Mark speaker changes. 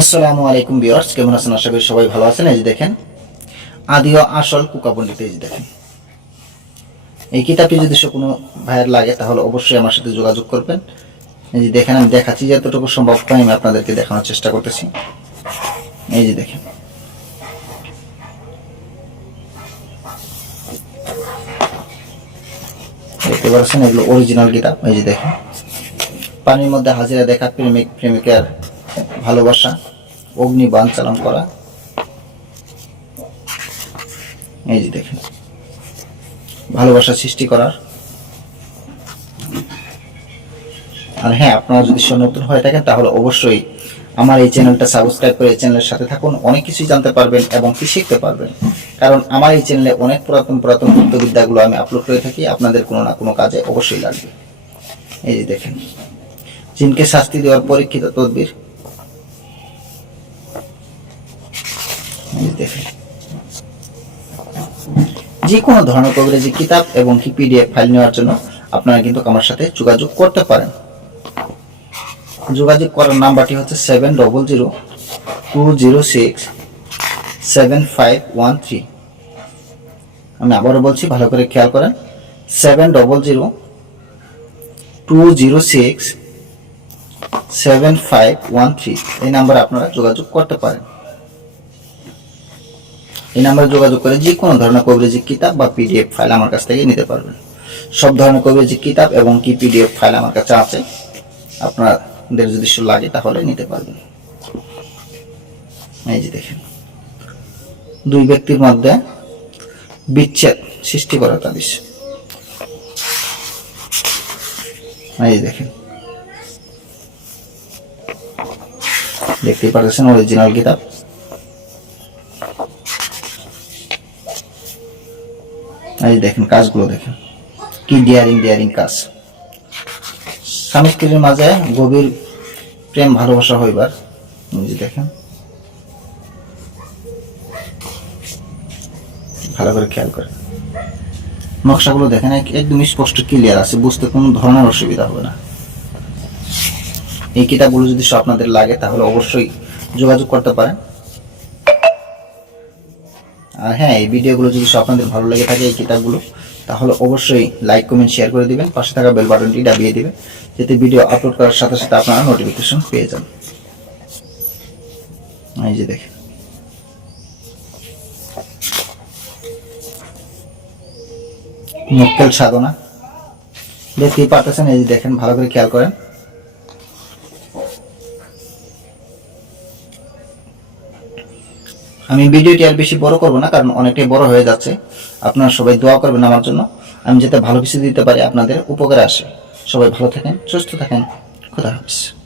Speaker 1: আসসালামু আলাইকুম বিয়ার্স কেমন আছেন? আশা করি সবাই ভালো আছেন। এই যে দেখেন, আদিও আসল কুকা পণ্ডিত এই যে দেখেন। এই কিতাবটি যদি সে কোনো ভাইয়ের লাগে, তাহলে অবশ্যই আমার সাথে যোগাযোগ করবেন। এই যে দেখেন, আমি দেখাচ্ছি যতটুকু সম্ভব হয় আমি আপনাদেরকে দেখানোর চেষ্টা করতেছি। এই যে দেখেন। দেখতে পাচ্ছেন, এগুলো অরিজিনাল কিতাব। এই যে দেখেন। পানির মধ্যে হাজিরা দেখা প্রেমিক প্রেমিকার ভালোবাসা, অগ্নি বান চালন করা। এই যে দেখেন, ভালোবাসা সৃষ্টি করার। আর হ্যাঁ আপনারা যদি নতুন হয়ে থাকেন, তাহলে অবশ্যই আমার এই চ্যানেলটা সাবস্ক্রাইব করে এই চ্যানেলের সাথে থাকুন। অনেক কিছুই জানতে পারবেন এবং কি শিখতে পারবেন। কারণ আমার এই চ্যানেলে অনেক পুরাতন পুরাতন তথ্যবিদ্যাগুলো আমি আপলোড করে থাকি। আপনাদের কোনো না কোনো কাজে অবশ্যই লাগবে। এই যে দেখেন, জিনকে শাস্তি দেওয়ার পরীক্ষিত তদবির। দেখেন যে কোনো ধরনের কবিরাজি কিতাব এবং কি পিডিএফ ফাইল নেওয়ার জন্য আপনারা কিন্তু আমার সাথে যোগাযোগ করতে পারেন। যোগাযোগ করার নাম্বারটি হচ্ছে seven double zero two zero six seven five one three আমি আবারও বলছি, ভালো করে খেয়াল করেন। Seven double zero two zero six seven five one three এই নাম্বারে আপনারা যোগাযোগ করতে পারেন। এই নাম্বারে যোগাযোগ করে যে কোনো ধরনের কবিরাজি কিতাব বা পিডিএফ ফাইল আমার কাছ থেকে নিতে পারবেন। সব ধরনের কবিরাজি কিতাব এবং কি পিডিএফ ফাইল আমার কাছে আছে, আপনাদের যদি লাগে তাহলে নিতে পারবেন। এই যে দেখেন, দুই ব্যক্তির মধ্যে বিচ্ছেদ সৃষ্টি করা তাবিজ এই দেখেন, দেখতেই পাচ্ছেন অরিজিনাল কিতাব। এই দেখেন, কাজগুলো দেখেন। কি ডিয়ারিং ডিয়ারিং কাজ। স্বামী স্ত্রীর মাঝে গভীর প্রেম, ভালোবাসা হইবার। যে দেখেন। ভালো করে খেয়াল করে নকশাগুলো দেখেন একদম স্পষ্ট ক্লিয়ার আছে, বুঝতে কোনো ধরনের অসুবিধা হবে না। এই কিতাবগুলো যদি আপনাদের লাগে, তাহলে অবশ্যই যোগাযোগ করতে পারেন। আর হ্যাঁ এই ভিডিওগুলো যদি আপনাদের ভালো লেগে থাকে, এই কিতাবগুলো, তাহলে অবশ্যই লাইক কমেন্ট শেয়ার করে দিবেন। পাশে থাকা বেল বাটনটি দাবিয়ে দিবেন, যাতে ভিডিও আপলোড করার সাথে সাথে আপনারা নোটিফিকেশন পেয়ে যান। এই যে দেখেন। মক্কেল সাধনা। দেখতেই পারতেছেন, এই যে দেখেন, ভালো করে খেয়াল করেন। আমি ভিডিওটি আর বেশি বড় করব না, কারণ অনেকটাই বড় হয়ে যাচ্ছে। আপনারা সবাই দোয়া করবেন আমার জন্য। আমি যাতে ভালো কিছু দিতে পারি, আপনাদের উপকারে আসে। সবাই ভালো থাকেন, সুস্থ থাকেন। খোদা হাফিজ।